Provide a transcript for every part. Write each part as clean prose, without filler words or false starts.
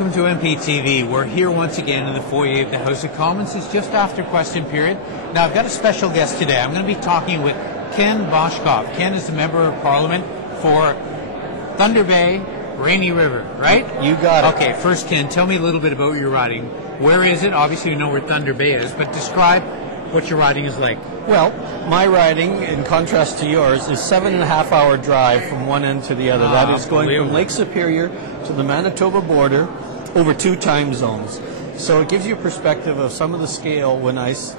welcome to MPtv. We're here once again in the foyer of the House of Commons. It's just after question period. Now, I've got a special guest today. I'm going to be talking with Ken Boshcoff. Ken is the Member of Parliament for Thunder Bay, Rainy River, right? You got it. Okay, first, Ken, tell me a little bit about your riding. Where is it? Obviously, you know where Thunder Bay is, but describe what your riding is like. Well, my riding, in contrast to yours, is 7.5-hour drive from one end to the other. That is going from Lake Superior to the Manitoba border over 2 time zones. So it gives you a perspective of some of the scale when as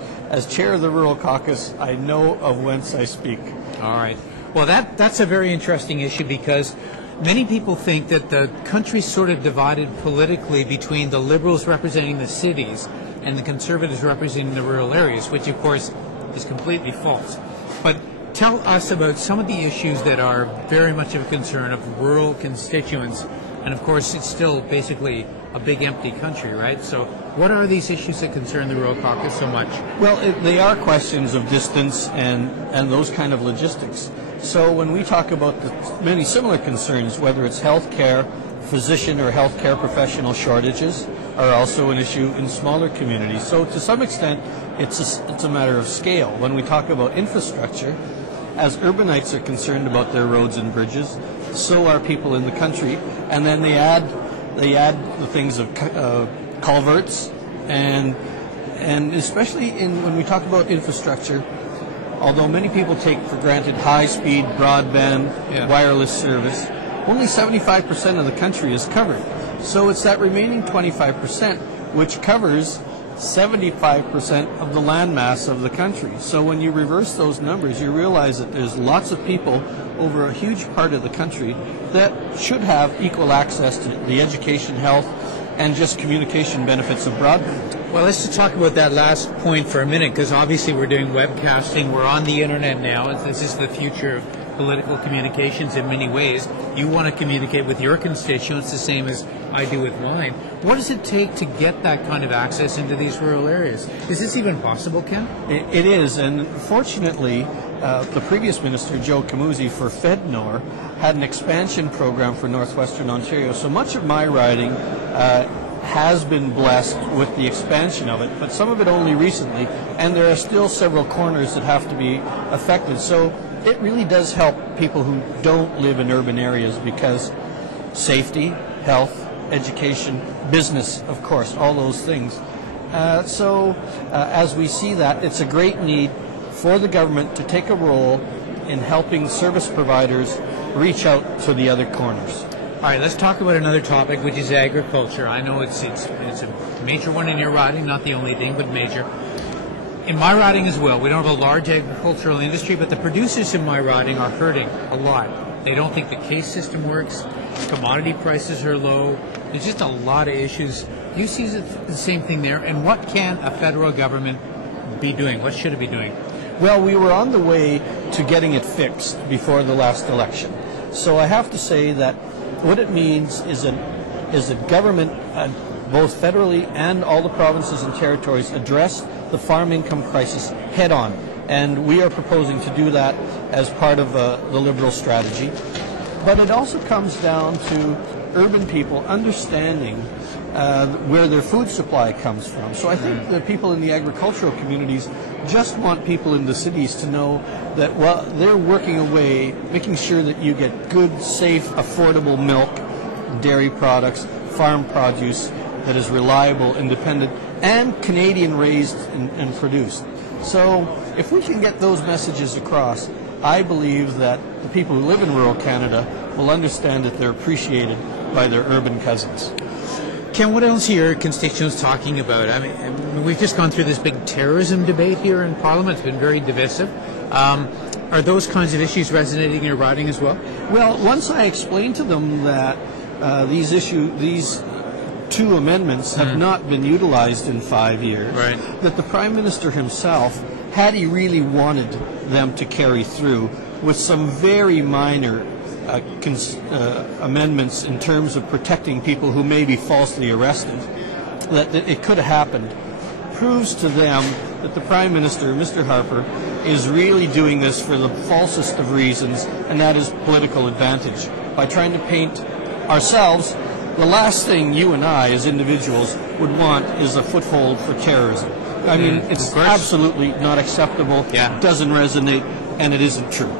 chair of the Rural Caucus, I know of whence I speak. All right. Well, that's a very interesting issue because many people think that the country's sort of divided politically between the Liberals representing the cities and the Conservatives representing the rural areas, which of course is completely false. But tell us about some of the issues that are very much of a concern of rural constituents. And of course, it's still basically a big empty country, right? So what are these issues that concern the Rural Caucus so much? Well, they are questions of distance and those kind of logistics. So when we talk about the many similar concerns, whether it's health care, physician or health care professional shortages are also an issue in smaller communities. So to some extent, it's a matter of scale. When we talk about infrastructure, as urbanites are concerned about their roads and bridges, so are people in the country. And then they add the things of culverts and especially when we talk about infrastructure, although many people take for granted high-speed broadband wireless service, only 75% of the country is covered. So it's that remaining 25% which covers 75% of the landmass of the country. So when you reverse those numbers, you realize that there's lots of people over a huge part of the country that should have equal access to the education, health, and just communication benefits of broadband. Well, let's just talk about that last point for a minute, because obviously we're doing webcasting. We're on the internet now. This is the future of political communications in many ways. You want to communicate with your constituents the same as I do with mine. What does it take to get that kind of access into these rural areas? Is this even possible, Ken? It is, and fortunately, the previous minister, Joe Camuzzi, for FedNor, had an expansion program for northwestern Ontario. So much of my riding has been blessed with the expansion of it, but some of it only recently, and there are still several corners that have to be affected. So it really does help people who don't live in urban areas because safety, health, education, business, of course, all those things. As we see that, it's a great need for the government to take a role in helping service providers reach out to the other corners. All right, let's talk about another topic, which is agriculture. I know it's a major one in your riding, not the only thing, but major. In my riding as well, we don't have a large agricultural industry, but the producers in my riding are hurting a lot. They don't think the case system works. Commodity prices are low. There's just a lot of issues. You see the same thing there. And what can a federal government be doing? What should it be doing? Well, we were on the way to getting it fixed before the last election. So I have to say that what it means is that government, both federally and all the provinces and territories, address the farm income crisis head on. And we are proposing to do that as part of the Liberal strategy. But it also comes down to urban people understanding where their food supply comes from. So I think the people in the agricultural communities just want people in the cities to know that while they're working away, making sure that you get good, safe, affordable milk, dairy products, farm produce that is reliable, independent, and Canadian raised and produced. So if we can get those messages across, I believe that the people who live in rural Canada will understand that they're appreciated by their urban cousins. Ken, what else are your constituents talking about? I mean, we've just gone through this big terrorism debate here in Parliament. It's been very divisive. Are those kinds of issues resonating in your riding as well? Well, once I explained to them that these 2 amendments have not been utilized in 5 years, right, that the Prime Minister himself, had he really wanted them to carry through with some very minor amendments in terms of protecting people who may be falsely arrested, that it could have happened, proves to them that the Prime Minister, Mr. Harper, is really doing this for the falsest of reasons, and that is political advantage, by trying to paint ourselves the last thing you and I, as individuals, would want is a foothold for terrorism. I mean, it's absolutely not acceptable. Yeah. It doesn't resonate, and it isn't true.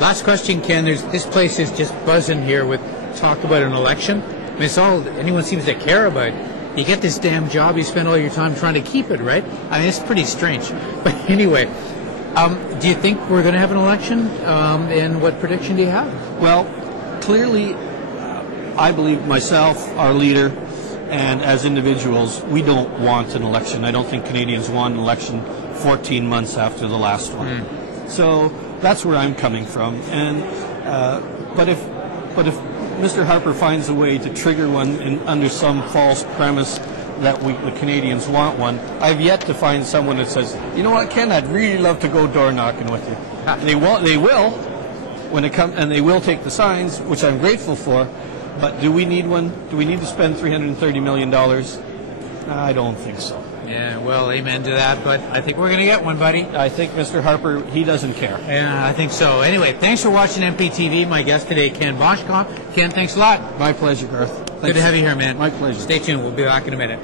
Last question, Ken. This place is just buzzing here with talk about an election. I mean, it's all anyone seems to care about. You get this damn job, you spend all your time trying to keep it, right? I mean, it's pretty strange. But anyway, do you think we're going to have an election? And what prediction do you have? Well, clearly, I believe myself, our leader, and as individuals, we don't want an election. I don't think Canadians want an election 14 months after the last one. So that's where I'm coming from. And but if Mr. Harper finds a way to trigger one under some false premise that the Canadians want one, I've yet to find someone that says, you know what, Ken, I'd really love to go door knocking with you. They will when it comes, and they will take the signs, which I'm grateful for. But do we need one? Do we need to spend $330 million? I don't think so. Yeah, well, amen to that, but I think we're going to get one, buddy. I think Mr. Harper, he doesn't care. Yeah, I think so. Anyway, thanks for watching MPtv. My guest today, Ken Boshcoff. Ken, thanks a lot. My pleasure, Garth. Good to have you here, man. My pleasure. Stay tuned. We'll be back in a minute.